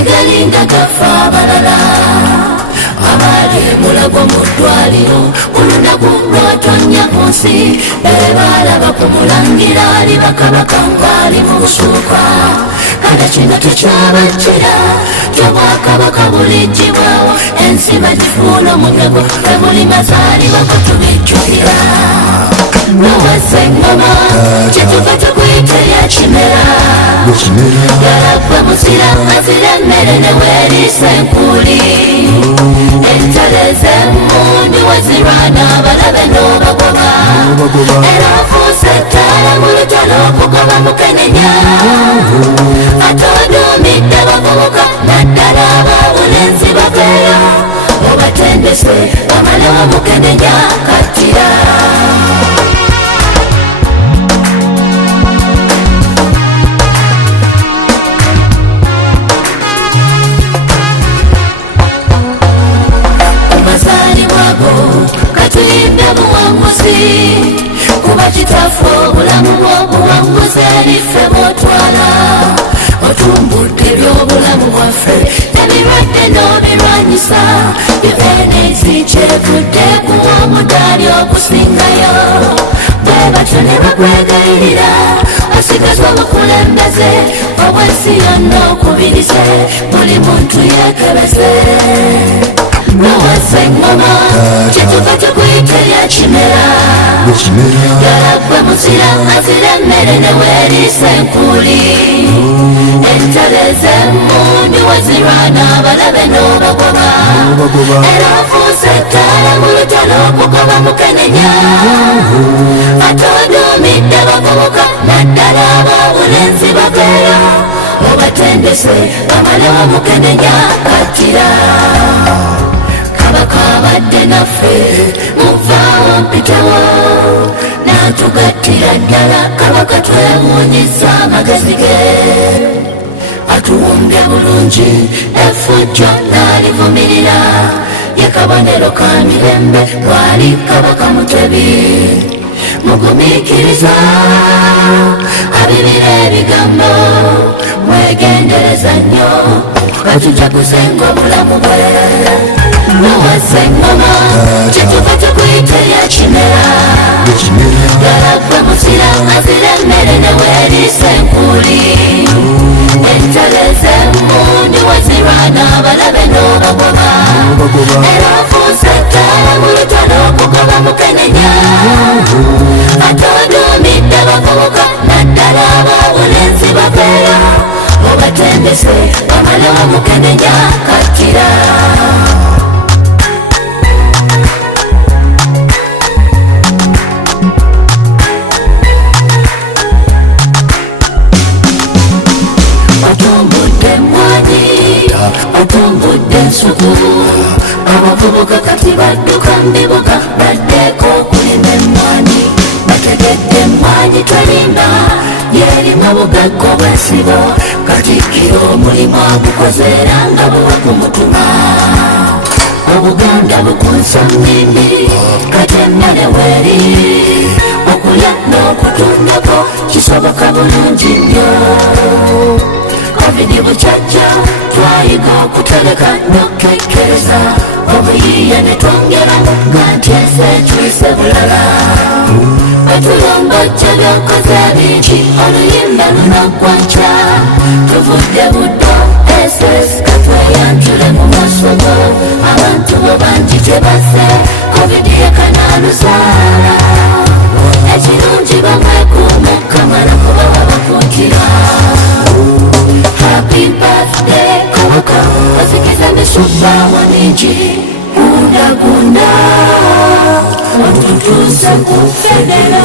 tegalinga gafa abalala abali mulago mu ddwaliro olunaku lwatonya ku nsi bebalaba ku mulangira ali bakabaka ng'ali mu busuuka kale kino tekyabajjira ky'obwakabaka bulijjibwawo ensi bagifuula omugego bwe buli mazaalibwako tubijjukira nowazza engoma kyetuva tukuyita lya kimera yalagwe muzira azira emmere neweeriisa enkuli entale z'emmundu wezirwana abalabe n'obagoba era ofuuse ettaala mu lutalo okugoba mukenenya ate oduumidde bavubuka naddala ab'obulenzi baveeyo obatendese bamalewo mukenenya kattira katuyimbe buwanguzi kuba kitaffe obulamu bw'obuwanguzi eriffe bw'otwala otumbudde by'obulamu bwaffe nebirwadde n'obirwanyisa byebenezi kyevudde kuwa omudaali okusingayo bwe batyo ne bakwegayirira osigazwa obukulembeze obwensi yonna okubirize buli muntu yeekebeze nowazza engoma kyetuva tukuyita lya kimera yalagwe muzira azira emmere neweeriisa enkuli entale z'emmundu wezirwana abalabe n'obagoba era ofuuse ettaala mu lutalo okugoba mukenenya ate oduumidde bavubuka naddala ab'obulenzi baveeyo obatendese bamalewo mukenenya kattira kabaka abadde naffe muvaawo mpitewo n'atugattira ddala kabaka twewuunyiza amagezi ge atuwumbye bulungi effujjo n'alivumirira ye kabonero ka mirembe bw'ali kabaka mutebi mugumiikiriza abibira ebigambo mwegendereza nnyo katujaguzenga obulamu bwe nowazza engoma kyetuva tukuyita lya kimera yalagwe muzira azira emmere neweeriisa enkuli entale z'emmundu wezirwana abalabe n'obagoba era ofuuse ettaala mu lutalo okugoba mukenenya ate oduumidde bavubuka naddala ab'obulenzi baveeyo obatendese bamalewo mukenenya kattira otumbudde ensuku abavubuka kati badduka mbibuga baddeeko okulima emmwanyi bategedde emmwanyi twerimba yeerimu obugagga obwensibo katikkiro omulimu agukoze era nga buwe ku mutuma obuganda bukunsa mmindi kati emmere weeri okulya n'okutundako kisoboka bulungi nnyo covid bukyajja twayiga okutereka n'okekkereza obuyiiya ne twongeramu nga nti ensi etwise bulala batulongojja byokoze bingi oluyimba lunaggwa nkya tuvudde buddo ss katweyanjule mu maaso go abantu bo bangi tebazze covid yekanaaluzaala ekirungi bamwekuume kamala kubawa bakunkira happy birthday kabaka ozikiza nesuba waniji gunda otutuuse ku federa